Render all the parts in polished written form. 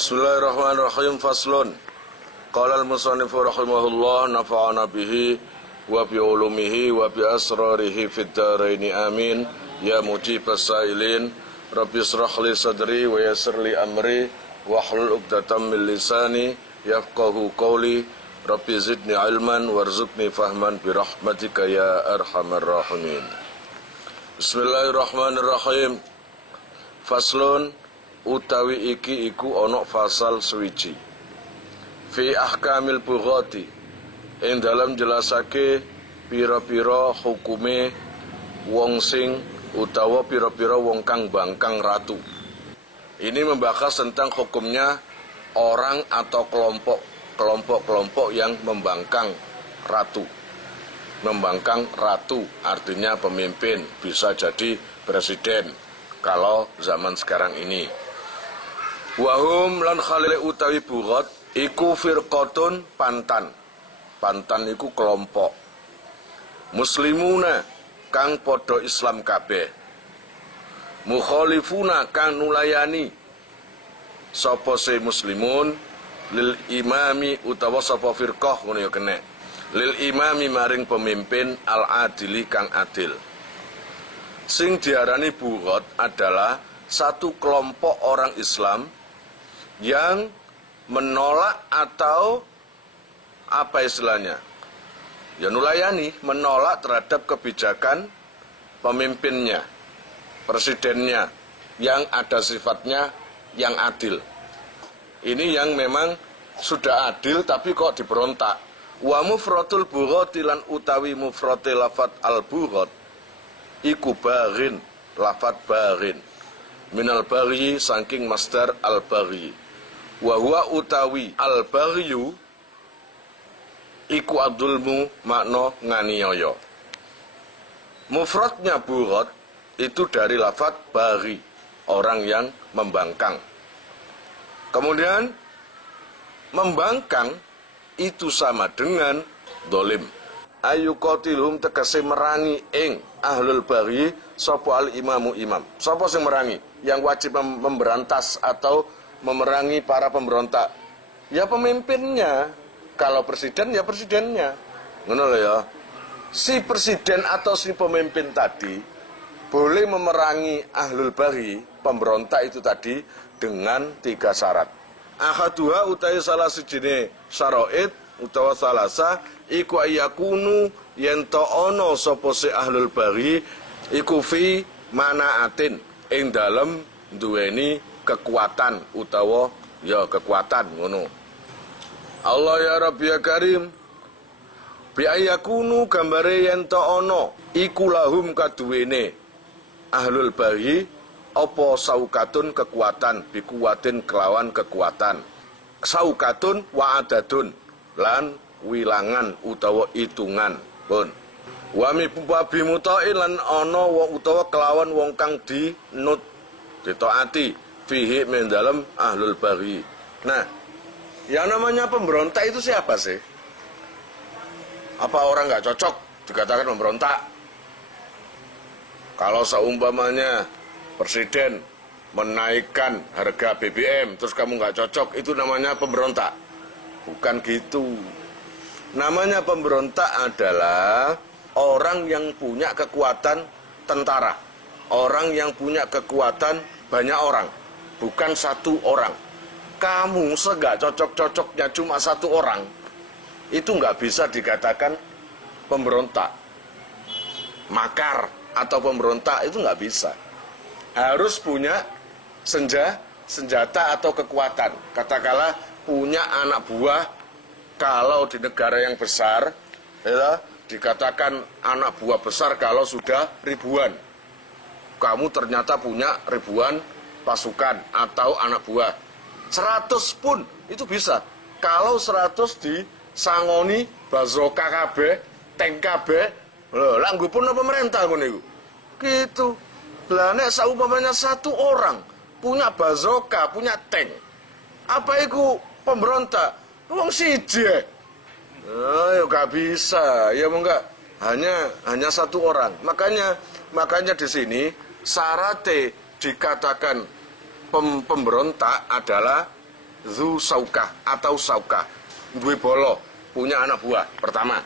Bismillahirrahmanirrahim. Faslun. Qala al-musannifu rahimahullah nafa'ana bihi wa bi ulumihi wa bi asrarihi fid dharaini amin. Ya mujibas sailin, Rabbi israh li sadri wa yassir li amri wahlul 'uqdatam min lisani yafqahu qawli. Rabbi zidni ilman warzuqni fahman bi rahmatika ya arhamar rahimin. Bismillahirrahmanirrahim. Faslun utawi iki iku ana fasal swiji fi ahkamil bughati ing dalam jelasake pira-pira hukume wong sing utawa pira-pira wong kang bangkang ratu. Ini membahas tentang hukumnya orang atau kelompok-kelompok yang membangkang ratu. Membangkang ratu artinya pemimpin, bisa jadi presiden kalau zaman sekarang ini. Wahum lan khalile utawi bughat iku firqatun pantan. Pantan iku kelompok. Muslimuna kang podo Islam kabeh. Mukhalifuna kang nulayani sapa se muslimun lil imami utawa sapa firqah ngono ya kene. Lil imami maring pemimpin al adili kang adil. Sing diarani bughat adalah satu kelompok orang Islam yang menolak atau apa istilahnya? Ya nulayani, menolak terhadap kebijakan pemimpinnya, presidennya yang ada sifatnya yang adil. Ini yang memang sudah adil tapi kok diberontak. Wa mufratul bughati lan utawi mufrate lafat al-bughat iku baghin, lafat baghin. Minal baghi saking masdar al-baghi. Wa huwa utawi al-baghyu iku adulmu makna nganiaya. Mufradnya bughat itu dari lafat baghi, orang yang membangkang. Kemudian membangkang itu sama dengan dolim. Ayu qatilhum tegese merangi ing ahlul baghi sapa al imamu imam. Sapa sing merangi? Yang wajib memberantas atau memerangi para pemberontak. Ya pemimpinnya. Kalau presiden ya presidennya. Ngono lho ya. Si presiden atau si pemimpin tadi boleh memerangi ahlul baghi, pemberontak itu tadi dengan 3 syarat. Ahaduha utai salah sijine syara'id utawa salasa iku ayakunu yen to ana sapa si ahlul baghi iku fi manaatin ing dalem duweni kekuatan utawa ya kekuatan ngono. Allah ya Rabbi ya Karim bi ayakunu gambare yen to ana iku lahum kaduwene ahlul baghi apa saukatun kekuatan bikuwatin kelawan kekuatan. Saukatun wa adadun lan wilangan utawa hitungan pun. Wa mi mutain lan ana wong utawa kelawan wong kang dinut ditaati fihi min dalam ahlul baghi. Nah, yang namanya pemberontak itu siapa sih? Apa orang nggak cocok dikatakan pemberontak? Kalau seumpamanya presiden menaikkan harga BBM terus kamu nggak cocok, itu namanya pemberontak? Bukan gitu. Namanya pemberontak adalah orang yang punya kekuatan tentara, orang yang punya kekuatan banyak orang, bukan satu orang. Kamu segak cocok-cocoknya cuma satu orang, itu nggak bisa dikatakan pemberontak. Makar atau pemberontak itu nggak bisa. Harus punya senjata atau kekuatan. Katakanlah punya anak buah. Kalau di negara yang besar ya, dikatakan anak buah besar kalau sudah ribuan. Kamu ternyata punya ribuan pasukan atau anak buah. 100 pun itu bisa. Kalau 100 disangoni bazooka kabeh, tank kabeh, lho lha pun pemerintah ngono iku. Gitu. Lah nek saumpamanya satu orang punya bazooka, punya tank. Apa itu pemberontak? Wong siji. Ya gak bisa. Ya enggak hanya satu orang. Makanya di sini syaratnya dikatakan pemberontak adalah zu saukah atau saukah, duwe bolo, punya anak buah, pertama.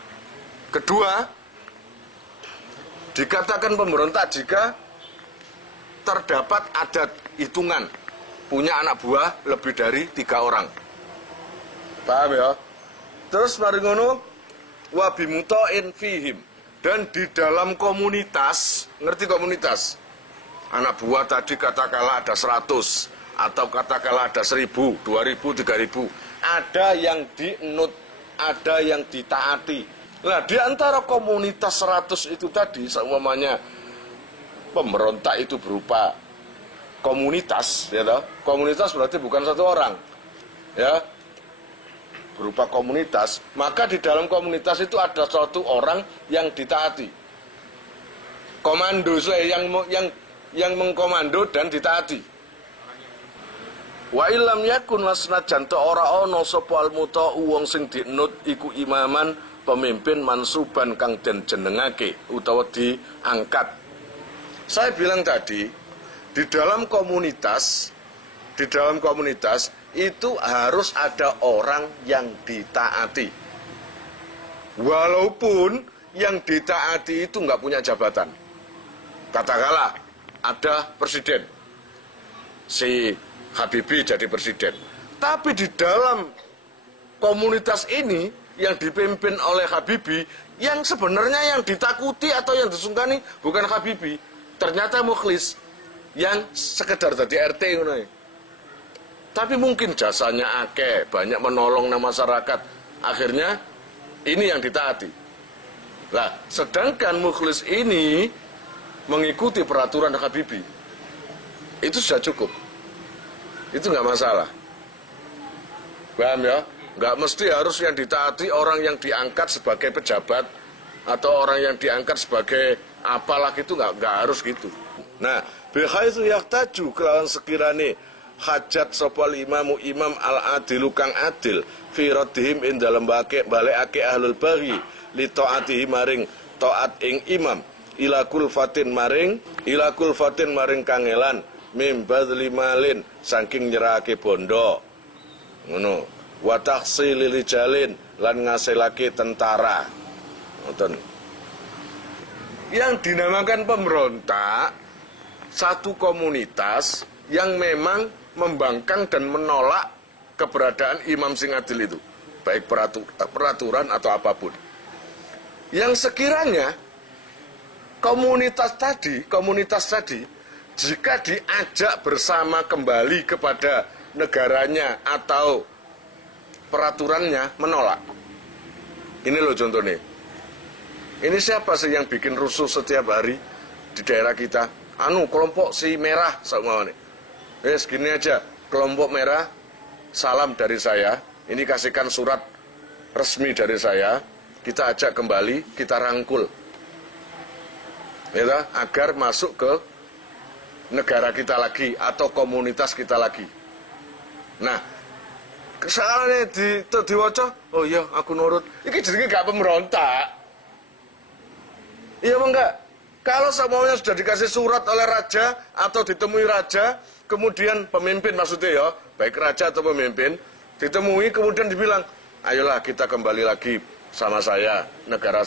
Kedua, dikatakan pemberontak jika terdapat ada hitungan punya anak buah lebih dari 3 orang. Paham ya? Terus mari ngono wa bimutain fihim, dan di dalam komunitas, ngerti komunitas? Anak buah tadi katakanlah ada 100 atau katakanlah ada 1000, 2000, 3000. Ada yang dienut, ada yang ditaati. Nah, di antara komunitas 100 itu tadi, seumpamanya pemberontak itu berupa komunitas, ya toh? Komunitas berarti bukan satu orang, ya, berupa komunitas. Maka di dalam komunitas itu ada suatu orang yang ditaati, komando yang mengkomando dan ditaati. Wa ilam yakun lasnajan ta ora ana sapa almuta wong sing dienut iku imaman, pemimpin mansuban kang den jenengake utawa diangkat. Saya bilang tadi, di dalam komunitas itu harus ada orang yang ditaati. Walaupun yang ditaati itu nggak punya jabatan. Katakanlah ada presiden, si Habibie jadi presiden. Tapi di dalam komunitas ini yang dipimpin oleh Habibie, yang sebenarnya yang ditakuti atau yang disungkani bukan Habibie, ternyata Mukhlis yang sekedar jadi RT ngono. Tapi mungkin jasanya akeh, banyak menolong masyarakat. Akhirnya ini yang ditaati. Lah, sedangkan Mukhlis ini mengikuti peraturan Habibie, itu sudah cukup. Itu nggak masalah. Paham ya? Nggak mesti harus yang ditaati orang yang diangkat sebagai pejabat atau orang yang diangkat sebagai apalah gitu, nggak harus gitu. Nah, bihaitsu yahtaju kelawan sekirane hajat sapa imam al adilu kang adil fi raddihim ing dalem balekake ahlul baghi li taatihi maring taat ing imam ila kulfatin maring kangelan mim badli malin saking nyerahake bondo ngono wa tahsilil jalin lan ngasilake tentara. Ngoten. Yang dinamakan pemberontak satu komunitas yang memang membangkang dan menolak keberadaan imam sing adil itu, baik peraturan atau apapun. Yang sekiranya komunitas tadi jika diajak bersama kembali kepada negaranya atau peraturannya menolak. Ini loh contohnya. Ini siapa sih yang bikin rusuh setiap hari di daerah kita? Kelompok si merah sama nih. Gini aja, kelompok merah, salam dari saya. Ini kasihkan surat resmi dari saya. Kita ajak kembali, kita rangkul, ya, agar masuk ke negara kita lagi atau komunitas kita lagi. Nah, kesalahannya diwaca, oh iya aku nurut. Ini jadi gak pemberontak. Iya apa enggak? Kalau semuanya sudah dikasih surat oleh raja atau ditemui raja, kemudian pemimpin maksudnya ya, baik raja atau pemimpin, ditemui kemudian dibilang, ayolah kita kembali lagi sama saya, negara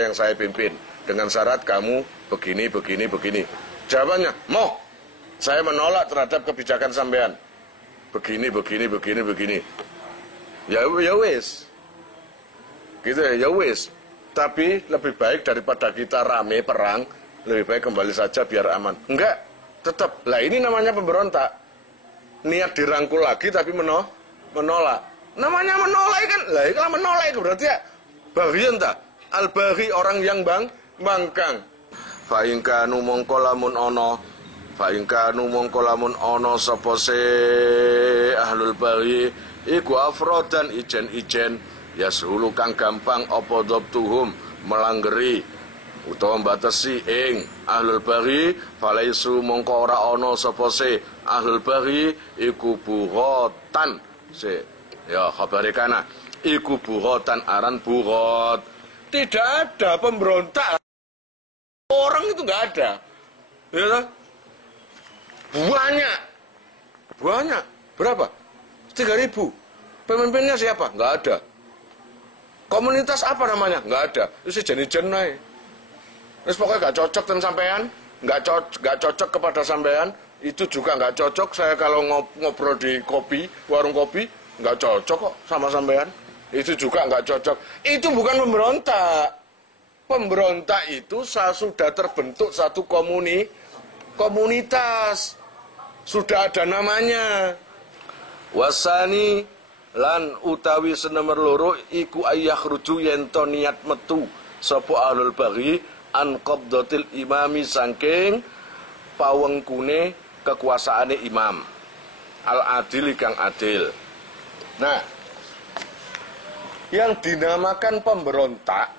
yang saya pimpin. Dengan syarat kamu begini. Jawabannya, mau, saya menolak terhadap kebijakan sampean. Begini. Ya wis. Gitu ya wis. Tapi lebih baik daripada kita rame perang, lebih baik kembali saja biar aman. Enggak, tetap. Lah ini namanya pemberontak. Niat dirangkul lagi tapi menolak. Namanya menolak kan. Lah kalau menolak itu berarti ya baghi entah. Al-baghi orang yang bangkang. Fa in kanu mongko lamun ana sapa se ahlul baghi iku afrodan ijen yashulu kang gampang apa dhabtuhum melanggeri utawa mbatesi ing ahlul baghi falaisu mongko ora ana sapa se ahlul baghi iku bughatan se ya khabare kana iku bughatan aran bughat. Tidak ada pemberontak orang itu nggak ada, ya, banyak berapa 3.000. Pemimpinnya siapa? Nggak ada. Komunitas apa namanya? Nggak ada. Itu jenis-jenis naik. Terus pokoknya nggak cocok dengan sampean, nggak cocok kepada sampean, itu juga nggak cocok. Saya kalau ngobrol di warung kopi, nggak cocok kok sama sampean. Itu juga nggak cocok. Itu bukan memberontak. Pemberontak itu sudah terbentuk satu komunitas. Sudah ada namanya. Wasani lan utawi senomor loro iku ayakhruju yento niat metu sapa ahlul baghi an qabdatil imami saking pawengkune kekuasaane imam al adil kang adil. Nah, yang dinamakan pemberontak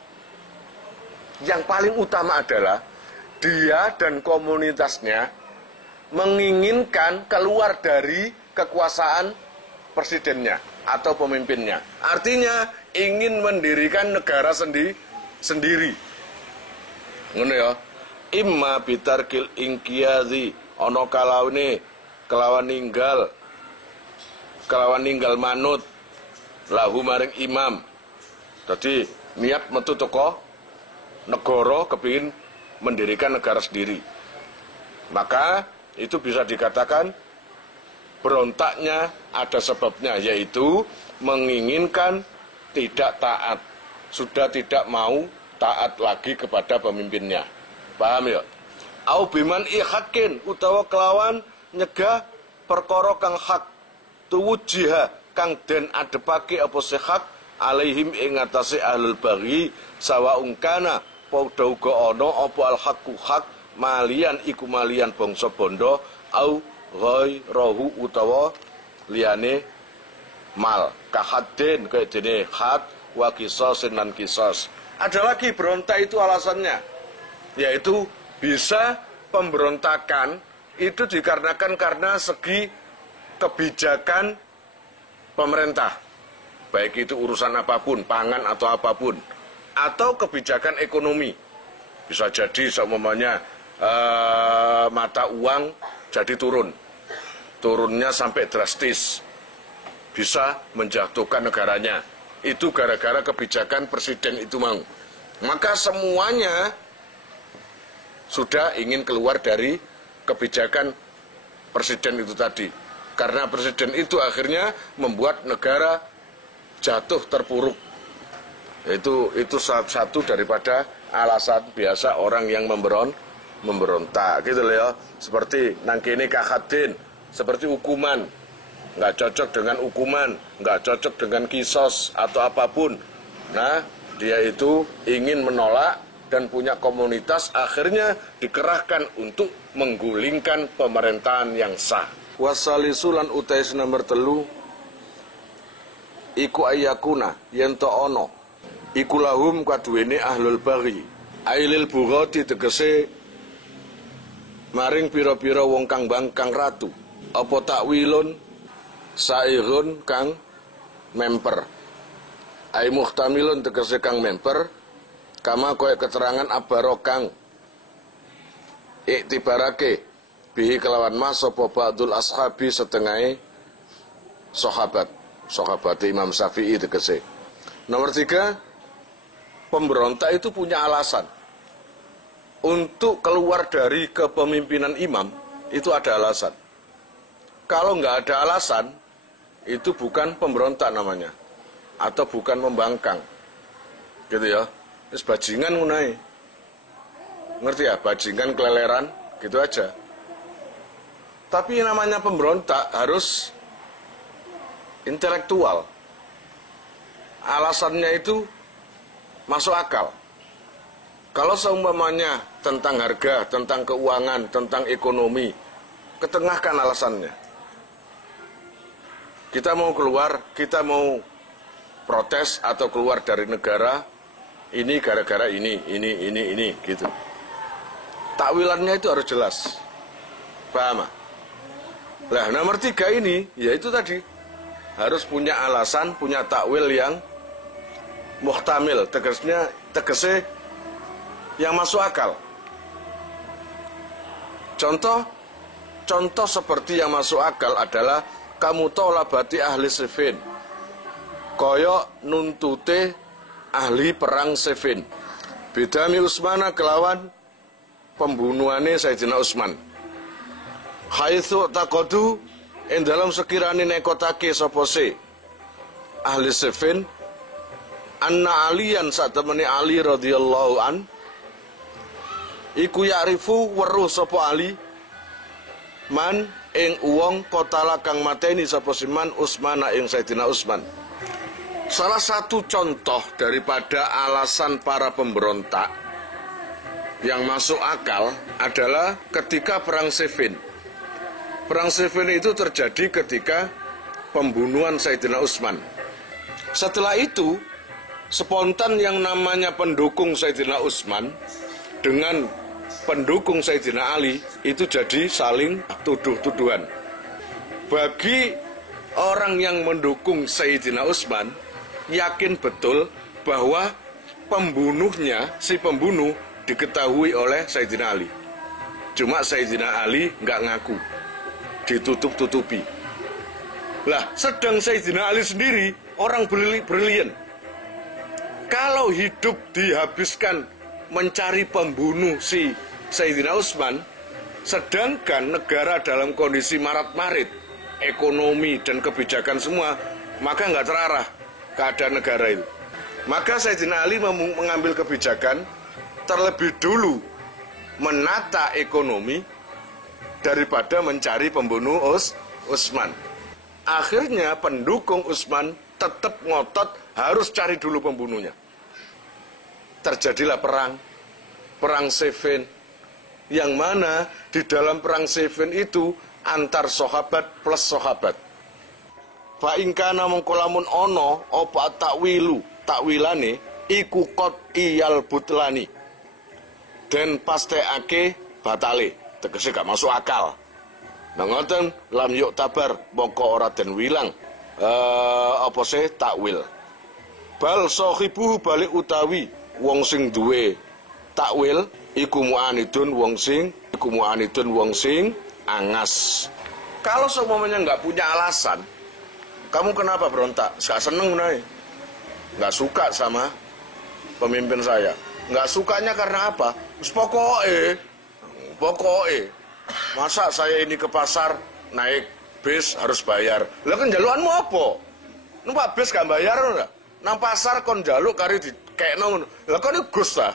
yang paling utama adalah dia dan komunitasnya menginginkan keluar dari kekuasaan presidennya atau pemimpinnya. Artinya ingin mendirikan negara sendiri. Ngono ya. Imma bitarkil inqiyadhi ana kelawan ninggal manut lahu maring imam. Jadi niat metu teko negara kepingin mendirikan negara sendiri. Maka itu bisa dikatakan berontaknya ada sebabnya, yaitu menginginkan tidak taat, sudah tidak mau taat lagi kepada pemimpinnya. Paham ya? Au biman ihakin utawa kelawan nyegah perkara kang hak tuwujiha kang den adepake apa se hak alaihim ing atase ahlul baghi sawaung kana padha uga ana apa al haqqu hak malian iku malian bangsa bondo au ghairahu utawa liyane mal kahadin kaya dene had wa qisasin lan qisas. Ada lagi berontak itu alasannya, yaitu bisa pemberontakan itu dikarenakan karena segi kebijakan pemerintah, baik itu urusan apapun, pangan atau apapun, atau kebijakan ekonomi. Bisa jadi seumpamanya mata uang jadi turunnya sampai drastis, bisa menjatuhkan negaranya. Itu gara-gara kebijakan presiden itu mau. Maka semuanya sudah ingin keluar dari kebijakan presiden itu tadi. Karena presiden itu akhirnya membuat negara jatuh terpuruk. Itu satu daripada alasan biasa orang yang memberontak gitu loh ya. Seperti nangkini kahadin, seperti hukuman, nggak cocok dengan hukuman, nggak cocok dengan kisos atau apapun. Nah, dia itu ingin menolak dan punya komunitas, akhirnya dikerahkan untuk menggulingkan pemerintahan yang sah. Wasalisulan utais nomor 3 iku ayakuna yento ono iku lahum kaduwene ahlul baghi ailil bughati tegese maring pira-pira wong kang bangkang ratu apa takwilun sairun kang memper ai muhtamilun tegese kang memper kama koyo keterangan abaro kang iktibarake bihi kelawan mas sapa ba'dul ashabi setengah sahabat Imam Syafi'i tegese. Nomor 3, pemberontak itu punya alasan untuk keluar dari kepemimpinan imam. Itu ada alasan. Kalau nggak ada alasan, itu bukan pemberontak namanya, atau bukan membangkang, gitu ya. Terus bajingan ngunai, ngerti ya, bajingan keleleran, gitu aja. Tapi namanya pemberontak harus intelektual. Alasannya itu masuk akal. Kalau seumpamanya tentang harga, tentang keuangan, tentang ekonomi, ketengahkan alasannya. Kita mau keluar, kita mau protes atau keluar dari negara, ini gara-gara ini, gitu. Takwilannya itu harus jelas. Paham? Nah, nomor 3 ini, yaitu tadi, harus punya alasan, punya takwil yang muhtamil, tegese yang masuk akal. Contoh seperti yang masuk akal adalah kamu tolabati ahli Siffin, koyok nuntute ahli perang Siffin, bidami Utsmana kelawan pembunuhane Sayyidina Utsman. Haitsu taqadu ing dalam sekirane nekotake sapa se ahli Siffin anna aliyan satemene Ali radhiyallahu an iku ya'rifu weruh sapa Ali man ing uwong kotala kang mateni sapa siman Utsmana ing Sayyidina Utsman. Salah satu contoh daripada alasan para pemberontak yang masuk akal adalah ketika perang Siffin. Perang Siffin itu terjadi ketika pembunuhan Sayyidina Utsman. Setelah itu, spontan yang namanya pendukung Sayyidina Utsman dengan pendukung Sayyidina Ali itu jadi saling tuduh-tuduhan. Bagi orang yang mendukung Sayyidina Utsman, yakin betul bahwa pembunuhnya, si pembunuh diketahui oleh Sayyidina Ali. Cuma Sayyidina Ali nggak ngaku, ditutup-tutupi. Lah, sedang Sayyidina Ali sendiri orang brilian. Kalau hidup dihabiskan mencari pembunuh si Sayyidina Utsman, sedangkan negara dalam kondisi marat-marit, ekonomi dan kebijakan semua, maka nggak terarah keadaan negara itu. Maka Sayyidina Ali mengambil kebijakan terlebih dulu menata ekonomi daripada mencari pembunuh Utsman. Akhirnya pendukung Utsman tetap ngotot harus cari dulu pembunuhnya. Terjadilah perang Siffin, yang mana di dalam perang Siffin itu antar sahabat plus sahabat. Fa ingkana mongkolamun ono opa takwilane iku qot iyal butlani. Den pasteake batale, tegese gak masuk akal. Nah ngoten lam yuk tabar mongko ora den wilang apa sih takwil. Bal sahibu balik utawi wong sing duwe takwil iku mu'anidun wong sing angas. Kalau semuanya nggak punya alasan, kamu kenapa berontak? Gak seneng nih, nggak suka sama pemimpin saya. Nggak sukanya karena apa? Pokoknya, masa saya ini ke pasar naik bis harus bayar? Lah kan jaluanmu apa? Numpak bis gak bayar enggak? Nang pasar kon jaluk kari dikekno. Lah kon Gus ta?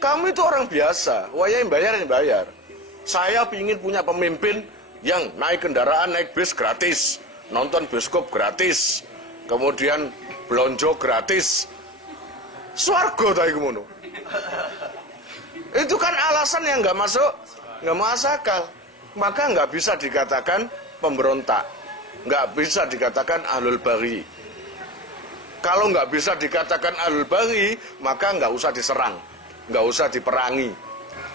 Kamu itu orang biasa, wayahe bayar. Saya pingin punya pemimpin yang naik kendaraan, naik bis gratis, nonton bioskop gratis, kemudian belonjo gratis. Swarga ta iku ngono. Itu kan alasan yang nggak masuk akal. Maka nggak bisa dikatakan pemberontak, nggak bisa dikatakan ahlul baghi. Kalau nggak bisa dikatakan ahlul baghi, maka nggak usah diserang, nggak usah diperangi.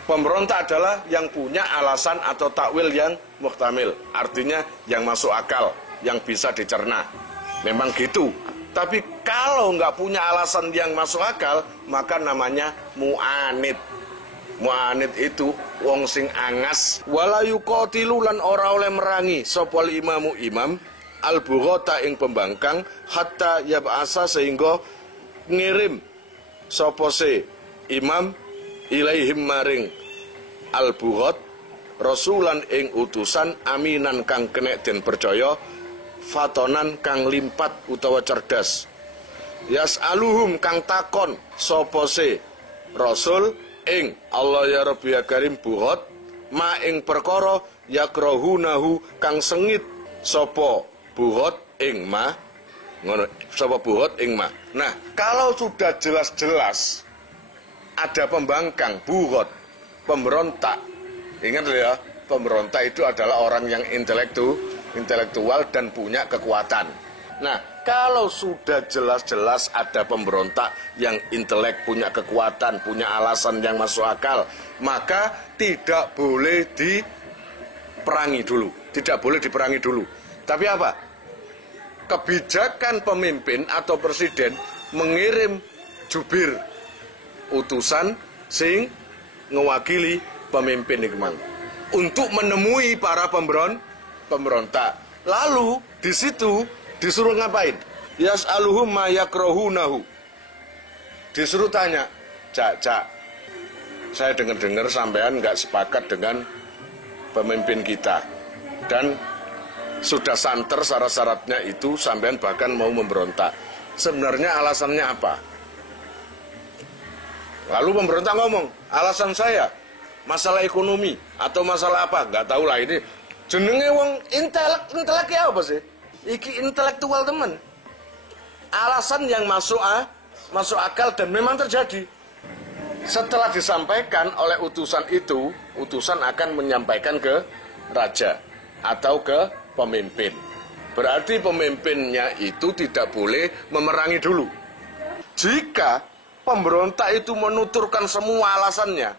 Pemberontak adalah yang punya alasan atau takwil yang muhtamil, artinya yang masuk akal, yang bisa dicerna. Memang gitu. Tapi kalau nggak punya alasan yang masuk akal, maka namanya mu'anid. Mu'anid itu wong sing angas. Wala yuqatilu lan ora oleh merangi sapa imamu imam al-bughata ing pembangkang hatta yab'asa sehingga ngirim sapa se imam ilaihim maring al-bughat rasulan ing utusan aminan kang kenek den percaya fatonan kang limpat utawa cerdas. Yas'aluhum kang takon sapa se rasul ing Allah ya Rabbi ya Karim buhot ma ing perkara yakrahunahu kang sengit sapa buhot ing ma ngono sapa buhot ing ma. Nah, kalau sudah jelas-jelas ada pembangkang buhot, pemberontak, ingat ya, pemberontak itu adalah orang yang intelektual dan punya kekuatan. Nah, kalau sudah jelas-jelas ada pemberontak yang intelek, punya kekuatan, punya alasan yang masuk akal, maka tidak boleh diperangi dulu. Tidak boleh diperangi dulu. Tapi apa? Kebijakan pemimpin atau presiden mengirim jubir utusan sing ngewakili pemimpin iki mang untuk menemui para pemberontak. Lalu di situ disuruh ngapain? Yas'aluhum ma yakrahunahu. Disuruh tanya, Cak, saya dengar-dengar sampean nggak sepakat dengan pemimpin kita. Dan sudah santer syarat-syaratnya itu, sampean bahkan mau memberontak. Sebenarnya alasannya apa? Lalu pemberontak ngomong, alasan saya masalah ekonomi atau masalah apa? Nggak tahu lah, ini jenenge wong intelek ya apa sih? Iki intelektual temen. Alasan yang masuk akal dan memang terjadi. Setelah disampaikan oleh utusan itu, utusan akan menyampaikan ke raja atau ke pemimpin. Berarti pemimpinnya itu tidak boleh memerangi dulu. Jika pemberontak itu menuturkan semua alasannya,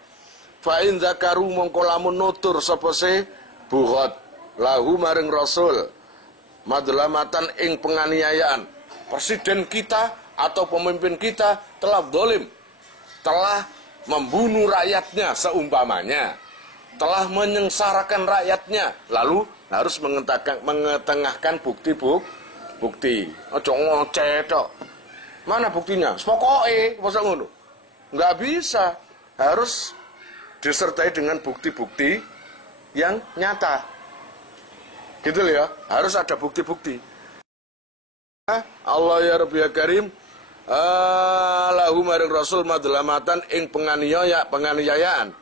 fa in zakaru mongko lamun nutur sapa se buhot lahu maring rasul madlamatan ing penganiayaan, presiden kita atau pemimpin kita telah zalim, telah membunuh rakyatnya seumpamanya, telah menyengsarakan rakyatnya, lalu harus mengetengahkan bukti. Ojo ngoceh tok. Mana buktinya? Pokoke masa ngono. Nggak bisa. Harus disertai dengan bukti-bukti yang nyata. Gitu loh ya. Harus ada bukti-bukti. Allah ya Rabbi ya Karim, lahu maring rasul madlamatan ing penganiayaan.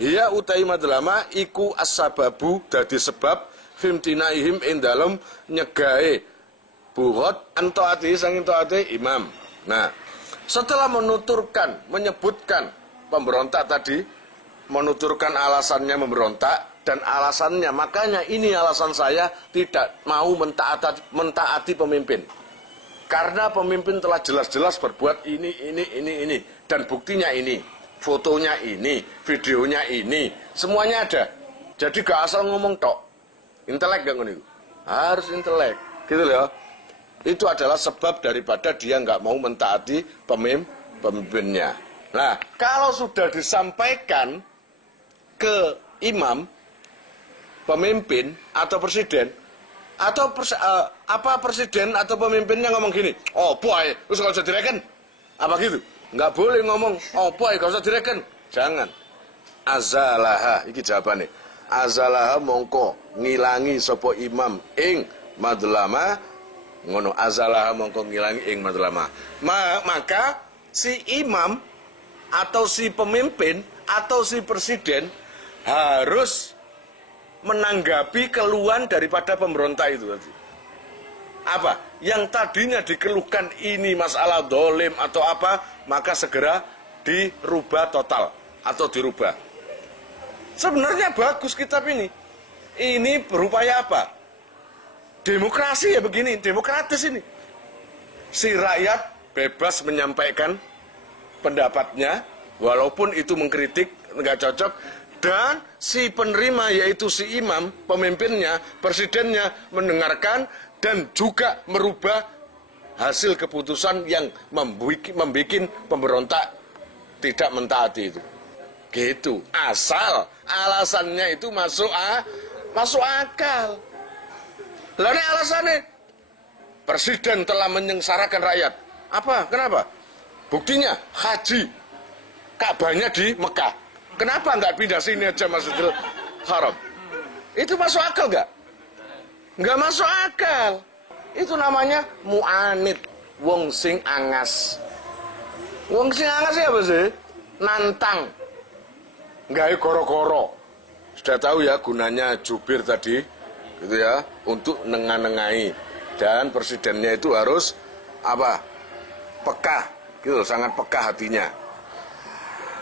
Hiya utai madlama iku as-sababu dadi sebab fimtinaihim ing dalem nyegahe buhot antaati sanging taate imam. Nah, setelah menyebutkan pemberontak tadi, menuturkan alasannya memberontak dan alasannya, makanya ini alasan saya tidak mau mentaati pemimpin. Karena pemimpin telah jelas-jelas berbuat ini dan buktinya ini, fotonya ini, videonya ini, semuanya ada. Jadi gak asal ngomong tok. Intelek gak ngono? Harus intelek, gitu loh. Itu adalah sebab daripada dia nggak mau mentaati pemimpinnya. Nah, kalau sudah disampaikan ke imam, pemimpin atau presiden, atau presiden atau pemimpinnya ngomong gini, oh boy, terus nggak usah direken, apa gitu? Nggak boleh ngomong, oh boy, nggak usah direken, jangan. Azalaha, iki jawabannya. Azalaha mongko ngilangi sopo imam ing madlama, ngono azalah mongko ngilangi ing madlama. Maka si imam atau si pemimpin atau si presiden harus menanggapi keluhan daripada pemberontak itu tadi. Apa? Yang tadinya dikeluhkan ini masalah dolim atau apa, maka segera dirubah total atau dirubah. Sebenarnya bagus kitab ini. Ini berupaya apa? Demokrasi ya begini, demokratis ini. Si rakyat bebas menyampaikan pendapatnya, walaupun itu mengkritik, nggak cocok. Dan si penerima yaitu si imam, pemimpinnya, presidennya mendengarkan dan juga merubah hasil keputusan yang membuat pemberontak tidak mentaati itu. Gitu. Asal alasannya itu masuk akal. Lalu alasannya presiden telah menyengsarakan rakyat. Apa? Kenapa? Buktinya haji Ka'bahnya di Mekah. Kenapa nggak pindah sini aja Masjidil Haram? Itu masuk akal nggak? Nggak masuk akal. Itu namanya mu'anid, wong sing angas. Wong sing angas ya apa sih? Nantang. Nggak goro-goro. Sudah tahu ya gunanya jubir tadi, gitu ya, untuk nengai-nengai. Dan presidennya itu harus apa? Peka, gitu, sangat peka hatinya.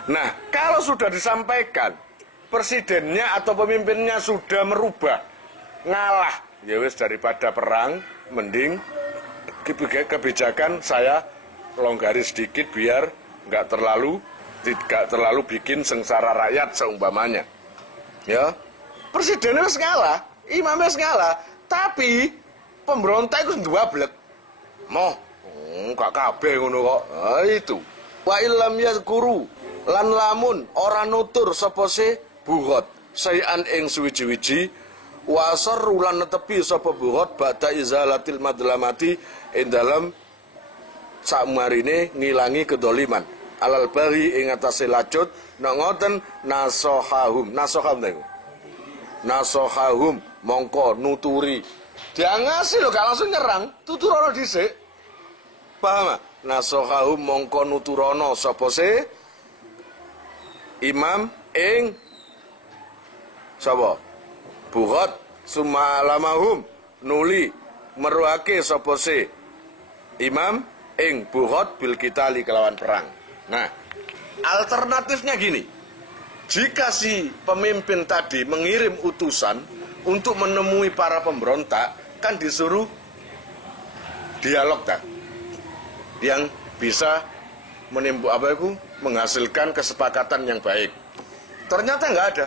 Nah, kalau sudah disampaikan, presidennya atau pemimpinnya sudah merubah, ngalah, ya wis daripada perang, mending kebijakan saya longgari sedikit biar nggak terlalu bikin sengsara rakyat seumpamanya. Ya, presidennya wis ngalah, imamnya wis ngalah, tapi pemberontak itu dua-blek. Gak kabeh ngono kok. Nah, itu. Wa illam yazkuru lan lamun ora nutur sapa se buhot sayan ing suwiji-wiji wasar ulan netepi sapa buhot ba'da izalatil madlamati ing dalem sakmarine ngilangi kedoliman alal bari ing atase lacut nek ngoten nasohahum mongko nuturi diangasi lho gak langsung nyerang tuturono dhisik paham gak? Nasohahum mongko nuturono sapa se imam ing sapa buhot summa alamahum nuli meruake sapa se imam ing buhot bil kitali kelawan perang. Nah, alternatifnya gini. Jika si pemimpin tadi mengirim utusan untuk menemui para pemberontak, kan disuruh dialog tak? Yang bisa menghasilkan kesepakatan yang baik. Ternyata nggak ada.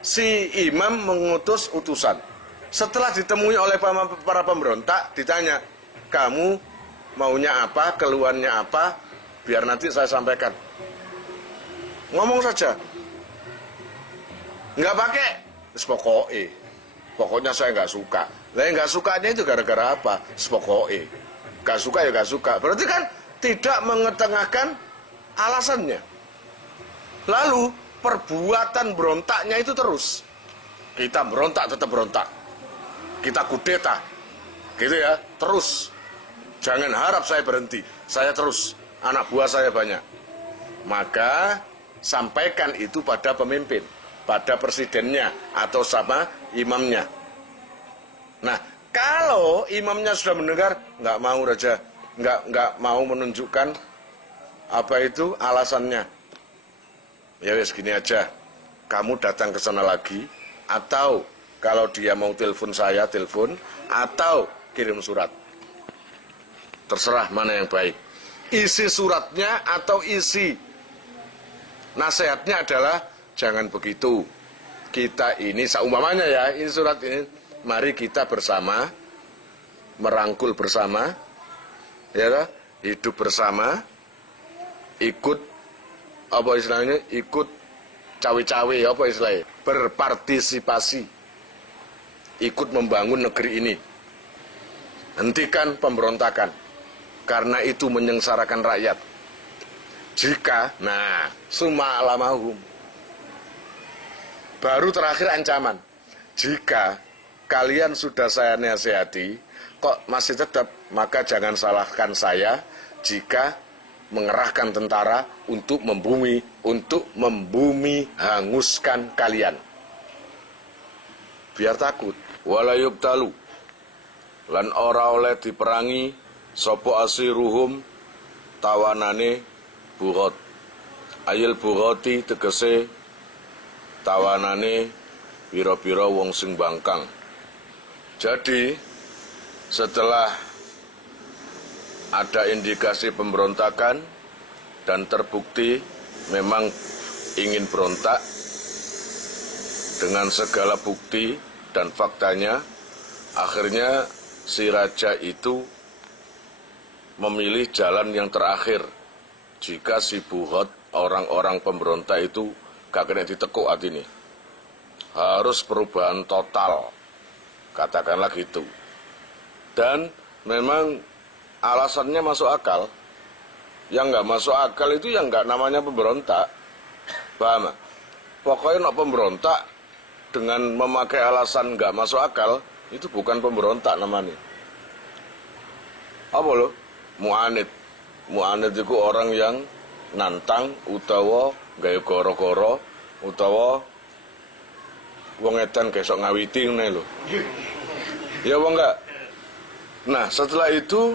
Si imam mengutus utusan. Setelah ditemui oleh para pemberontak, ditanya, kamu maunya apa, keluhannya apa, biar nanti saya sampaikan. Ngomong saja. Nggak pakai, pokoknya saya nggak suka. Lah nggak sukanya itu gara-gara apa? Pokoknya. Gak suka ya gak suka. Berarti kan tidak mengetengahkan alasannya. Lalu perbuatan berontaknya itu terus. Kita berontak tetap berontak. Kita kudeta. Gitu ya, terus. Jangan harap saya berhenti. Saya terus. Anak buah saya banyak. Maka sampaikan itu pada pemimpin, pada presidennya atau sama imamnya. Nah, kalau imamnya sudah mendengar, nggak mau raja, nggak mau menunjukkan apa itu alasannya. Ya wes gini aja, kamu datang ke sana lagi, atau kalau dia mau telepon saya, telepon, atau kirim surat. Terserah mana yang baik. Isi suratnya atau isi nasihatnya adalah jangan begitu. Kita ini seumpamanya ya, ini surat ini. Mari kita bersama, merangkul bersama, ya, hidup bersama, ikut, apa istilahnya, ikut cawe-cawe, apa istilahnya, berpartisipasi, ikut membangun negeri ini. Hentikan pemberontakan, karena itu menyengsarakan rakyat. Jika, summa alamahum, baru terakhir ancaman, jika kalian sudah saya nasihati, kok masih tetap, maka jangan salahkan saya jika mengerahkan tentara untuk membumi hanguskan kalian. Biar takut. Wala yubtalu, lan ora oleh diperangi sapa asiruhum tawanane bughot. Ayil bughoti tegese tawanane pira-pira wong sing bangkang. Jadi, setelah ada indikasi pemberontakan dan terbukti memang ingin berontak dengan segala bukti dan faktanya, akhirnya si raja itu memilih jalan yang terakhir. Jika si buhot, orang-orang pemberontak itu gak kena ditekuk hati ini. Harus perubahan total. Katakanlah gitu. Dan memang alasannya masuk akal. Yang nggak masuk akal itu yang nggak namanya pemberontak. Paham? Pokoknya nak pemberontak dengan memakai alasan nggak masuk akal, itu bukan pemberontak namanya. Apa lo? Mu'anid. Mu'anid itu orang yang nantang, utawa gaya goro-goro, utawa wong edan kesok ngawiti ngene lho. Ya wong enggak. Nah, setelah itu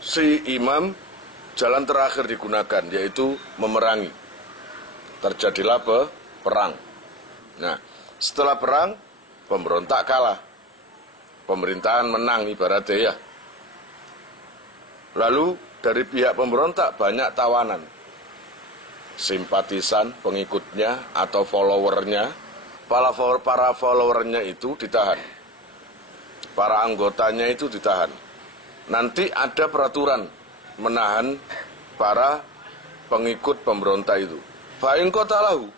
si imam jalan terakhir digunakan yaitu memerangi. Terjadilah perang. Nah, setelah perang pemberontak kalah. Pemerintahan menang ibaratnya ya. Lalu dari pihak pemberontak banyak tawanan. Simpatisan, pengikutnya atau followernya. Para followernya itu ditahan. Para anggotanya itu ditahan. Nanti ada peraturan menahan para pengikut pemberontak itu. Fa in qatalahu,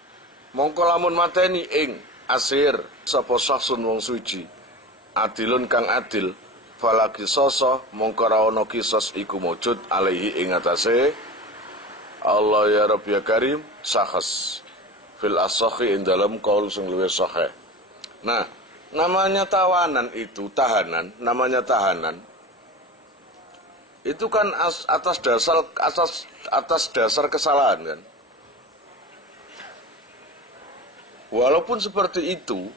mongko lamun mateni ing asir sapa sahsun wong suci adilun kang adil fala kisoso mongko ra ana kisos iku mujud alaihi ing atase Allah ya Rabb ya Karim sahas fil asakhi ing dalam kaul sing luwih sahih. Nah, namanya tawanan itu tahanan, namanya tahanan itu kan atas dasar kesalahan kan. Walaupun seperti itu,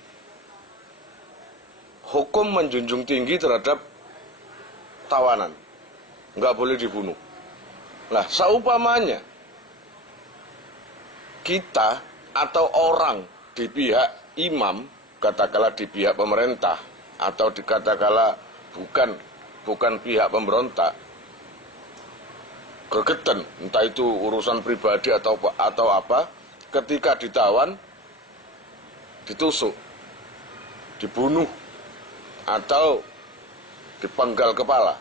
hukum menjunjung tinggi terhadap tawanan, nggak boleh dibunuh. Nah, seumpamanya kita atau orang di pihak imam, katakanlah di pihak pemerintah, atau dikatakanlah bukan pihak pemberontak, gregeten, entah itu urusan pribadi atau apa, ketika ditawan, ditusuk, dibunuh, atau dipenggal kepala.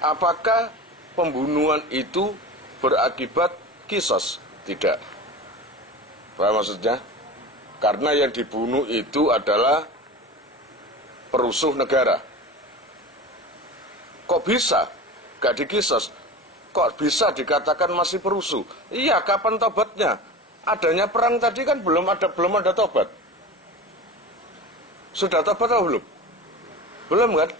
Apakah pembunuhan itu berakibat kisos? Tidak. Paham maksudnya? Karena yang dibunuh itu adalah perusuh negara. Kok bisa gak dikisos? Kok bisa dikatakan masih perusuh? Iya, kapan tobatnya? Adanya perang tadi kan belum ada tobat. Sudah tobat atau belum? Belum kan?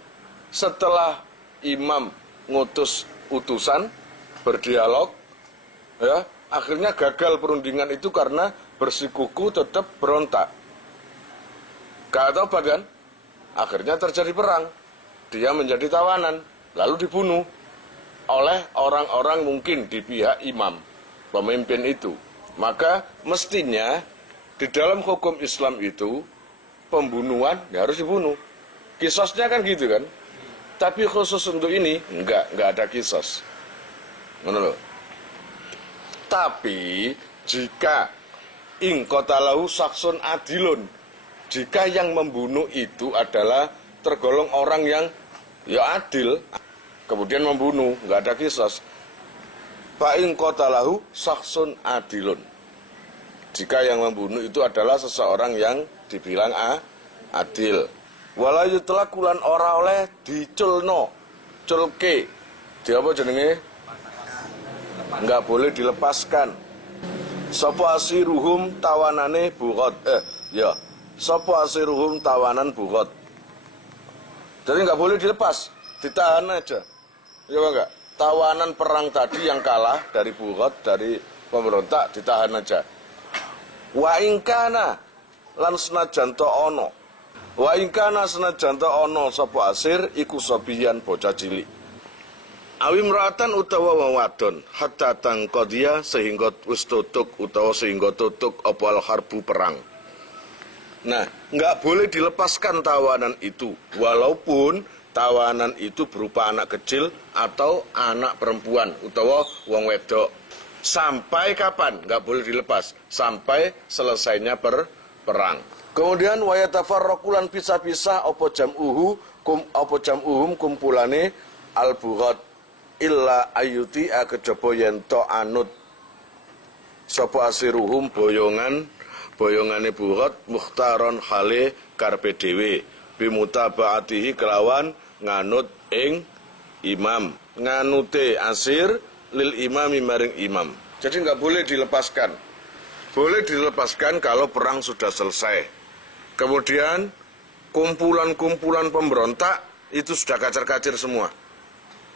Setelah imam ngutus utusan berdialog, ya, akhirnya gagal perundingan itu karena bersikuku tetap berontak. Gak tobat kan? Akhirnya terjadi perang. Dia menjadi tawanan, lalu dibunuh oleh orang-orang mungkin di pihak imam, pemimpin itu. Maka mestinya di dalam hukum Islam itu pembunuhan ya harus dibunuh. Kisosnya kan gitu kan. Tapi khusus untuk ini enggak ada kisos. Menurut. Tapi jika ing qatalahu saksun adilun, jika yang membunuh itu adalah tergolong orang yang ya adil, kemudian membunuh, enggak ada kisos. Fa ing qatalahu saksun adilun, jika yang membunuh itu adalah seseorang yang dibilang adil. Wala yutlaqulan ora oleh diculno, culke. Di apa jenenge? Enggak boleh dilepaskan. Sapa asiruhum tawanane bugot. Sapa asiruhum tawanan bugot. Jadi enggak boleh dilepas, ditahan aja. Ya enggak? Tawanan perang tadi yang kalah dari bugot, dari pemberontak ditahan aja. Wa ingkana lan senajan to ana. Wa ingkana senajan to ana sapa asir iku sobiyan bocah cilik. Awimratan utawa wadon hatta tangqadiya sehingga wis tutuk utawa sehingga tutuk apa al-harbu perang. Nah, enggak boleh dilepaskan tawanan itu walaupun tawanan itu berupa anak kecil atau anak perempuan utawa wong wedok. Sampai kapan? Enggak boleh dilepas. Sampai selesainya perang. Kemudian wayatafarraqulan pisah-pisah apa jam'uhum kumpulane al-bughat illa ayuti kejaba yen to anut sapa asiruhum boyongane bughat mukhtaron khale karpe dhewe bimutabaatihi kelawan nganut ing imam, nganute asir lil imami maring imam. Jadi nggak boleh dilepaskan. Boleh dilepaskan kalau perang sudah selesai. Kemudian kumpulan-kumpulan pemberontak itu sudah kacar-kacir semua.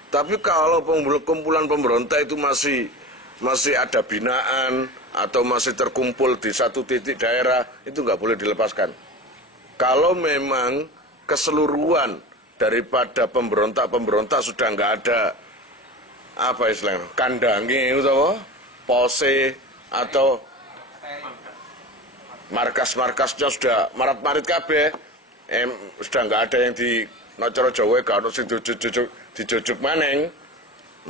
Tapi kalau kumpulan pemberontak itu masih ada binaan atau masih terkumpul di satu titik daerah, itu nggak boleh dilepaskan. Kalau memang keseluruhan daripada pemberontak sudah nggak ada apa istilahnya kandangi atau pose atau markas-markasnya sudah marat-marit kabeh, sudah nggak ada yang di nocoro Jawa kalau sing dijujuk maneng,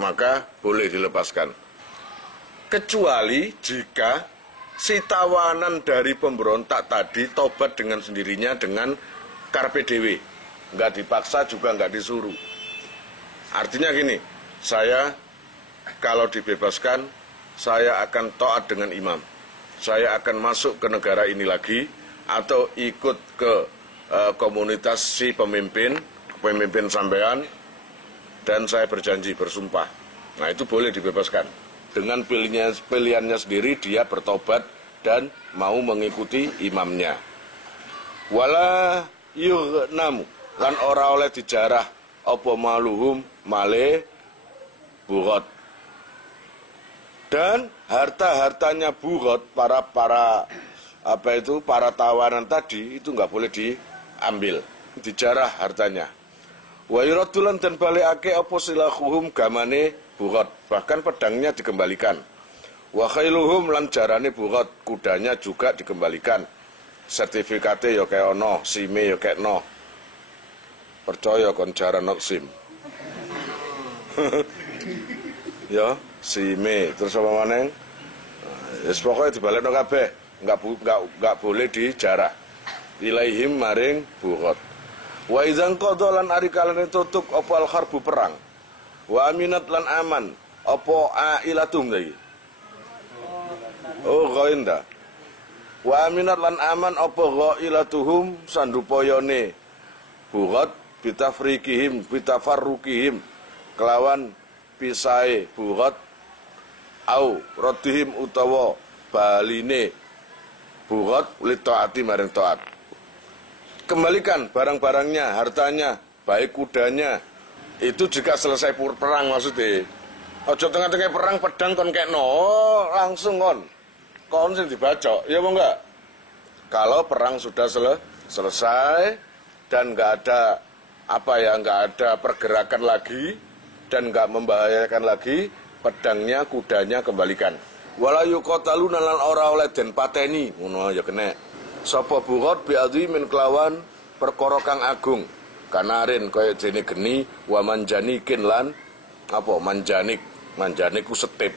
maka boleh dilepaskan. Kecuali jika si tawanan dari pemberontak tadi tobat dengan sendirinya dengan karpe dewe, nggak dipaksa juga nggak disuruh. Artinya gini, saya kalau dibebaskan, saya akan taat dengan imam. Saya akan masuk ke negara ini lagi, atau ikut ke komunitas si pemimpin sampean, dan saya berjanji bersumpah. Nah, itu boleh dibebaskan. Dengan pilihannya sendiri dia bertobat dan mau mengikuti imamnya. Wala yughnamu lan ora oleh dijarah apa maluhum male bugot. Dan harta-hartanya bugot, para tawanan tadi itu nggak boleh diambil, dijarah hartanya. Wa yuradulan dan balikake apa silahuhum gamane bugot, bahkan pedangnya dikembalikan. Wa khailuhum lan jarane bugot, kudanya juga dikembalikan. Sertifikate ya kayak ono, sime ya kayak no. Percaya kon jarano sim. Ya, sime terus apa maneng? Wis pokoke dibalekno kabeh, enggak boleh dijarah. Ilaihim maring bugot. Wa idzan qada lan ari kalane tutuk apa al harbu perang. Wa aminat lan aman apa ailatum lagi. Oh, ghainda. Wa aminat lan aman apa ghailatuhum sandupayane bugot bitafriqihim bitafarruqihim kelawan pisae bugot au radihim utawa baline bugot li taati maring taat. Kembalikan barang-barangnya, hartanya, baik kudanya. Itu jika selesai perang maksudnya. Ojo tengah-tengah perang pedang kon kekno, langsung kon sing dibacok, ya apa enggak? Kalau perang sudah selesai dan enggak ada pergerakan lagi dan enggak membahayakan lagi, pedangnya, kudanya kembalikan. Wala yuqataluna lan ora oleh den pateni, ngono ya kena. Sapa bugot bi'adhi min kelawan perkara kang agung. Kanarin kaya jene geni wa manjanikin lan apa manjanik ku setip.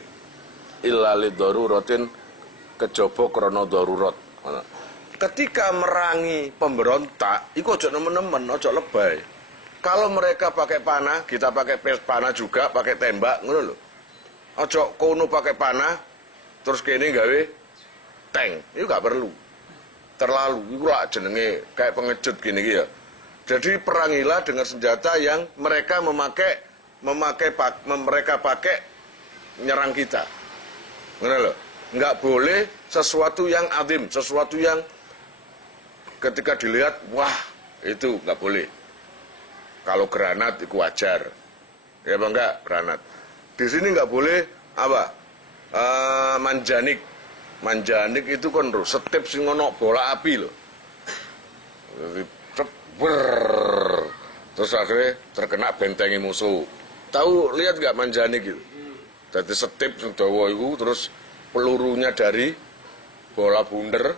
Illa lidharuratin kejaba krana darurat. Ketika merangi pemberontak, iku aja nemen-nemen, aja lebay. Kalau mereka pakai panah, kita pakai panah juga, pakai tembak, ngono lho. Aja kono pakai panah terus kene gawe tank. Itu gak perlu. Terlalu, itu lah jenenge kayak pengecut gini ya. Jadi perangilah dengan senjata yang mereka pakai nyerang kita. Benar loh? Nggak boleh sesuatu yang azim, sesuatu yang ketika dilihat, wah itu nggak boleh. Kalau granat itu wajar, ya bang nggak granat. Di sini nggak boleh apa? Manjanik. Manjanik itu kan setip sing ono bola api loh. Terus akhirnya terkena bentengi musuh. Tahu lihat nggak manjanik itu? Jadi setip sing dawa itu terus pelurunya dari bola bunder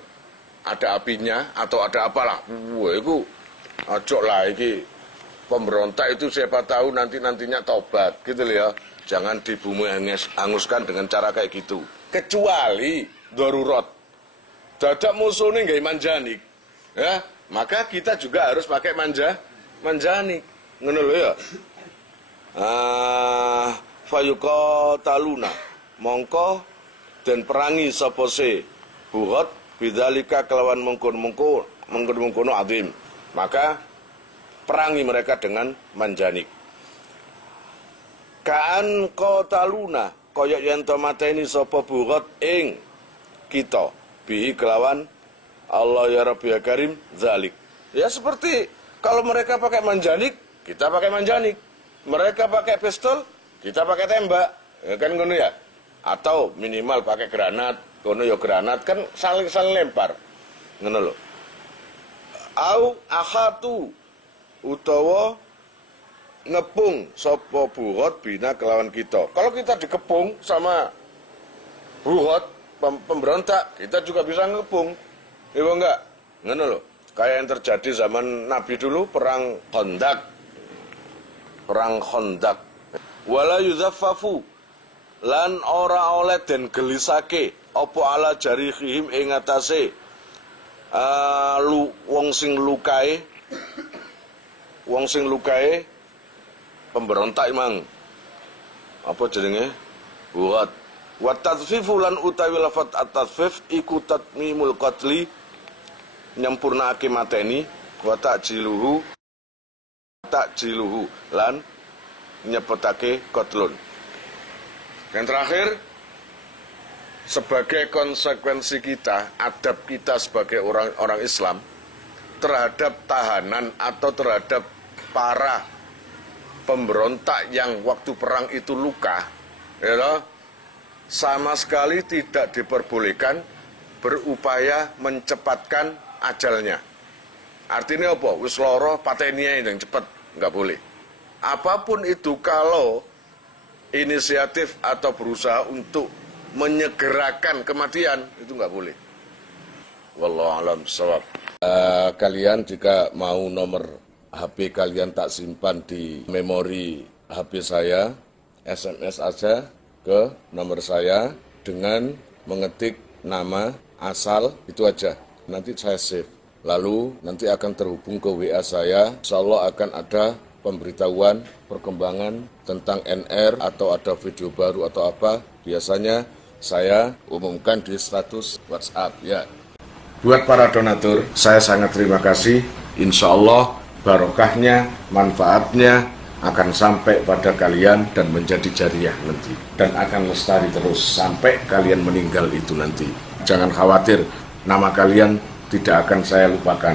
ada apinya atau ada apalah. Wah, itu ajok lah iki pemberontak itu siapa tahu nantinya taubat gitu loh ya. Jangan di bumi hanguskan dengan cara kayak gitu. Kecuali darurat. Dadak musuh ini nggak manjanik, ya maka kita juga harus pakai manjanik, ngono lho ya. Fayuqataluna mongko dan perangi sapa se bugot bidzalika kelawan mungkon azim. Maka perangi mereka dengan manjanik. Kaan qataluna kaya yen to mateni sapa bugot ing kita bihi kelawan Allah ya Rabbi ya Karim zalik. Ya seperti kalau mereka pakai manjanik, kita pakai manjanik. Mereka pakai pistol, kita pakai tembak. Ya kan ngono ya. Atau minimal pakai granat, ngono ya granat kan saling lempar. Ngono lho. Au akhatu utawa ngepung sapa bugot bina kelawan kita. Kalau kita dikepung sama bugot pemberontak, kita juga bisa ngepung. Ya enggak? Ngono lho. Kayak yang terjadi zaman Nabi dulu perang Khandaq. Wala yuzaffafu lan ora oleh den gelisake apa ala jarihim ing atase wong sing lukae pemberontak emang apa jenenge buat wa tadfifu lan utawi lafat at-tadfif iku tatmimul qatli nyempurnake mateni wa ta'jiluhu lan nyepetake kotlun. Yang terakhir, sebagai konsekuensi kita, adab kita sebagai orang Islam terhadap tahanan atau terhadap para pemberontak yang waktu perang itu luka, ya, sama sekali tidak diperbolehkan berupaya mencepatkan ajalnya. Artinya apa? Wis loro patenia yang cepat, nggak boleh. Apapun itu, kalau inisiatif atau berusaha untuk menyegerakan kematian, itu nggak boleh. Wallahu a'lam bishawab. Kalian jika mau nomor HP kalian tak simpan di memori HP saya, SMS aja ke nomor saya dengan mengetik nama, asal, itu aja. Nanti saya save. Lalu nanti akan terhubung ke WA saya, insya Allah akan ada pemberitahuan, perkembangan tentang NR atau ada video baru atau apa. Biasanya saya umumkan di status WhatsApp, ya. Buat para donatur, saya sangat terima kasih. Insya Allah barokahnya, manfaatnya akan sampai pada kalian dan menjadi jariah nanti. Dan akan lestari terus sampai kalian meninggal itu nanti. Jangan khawatir, nama kalian tidak akan saya lupakan.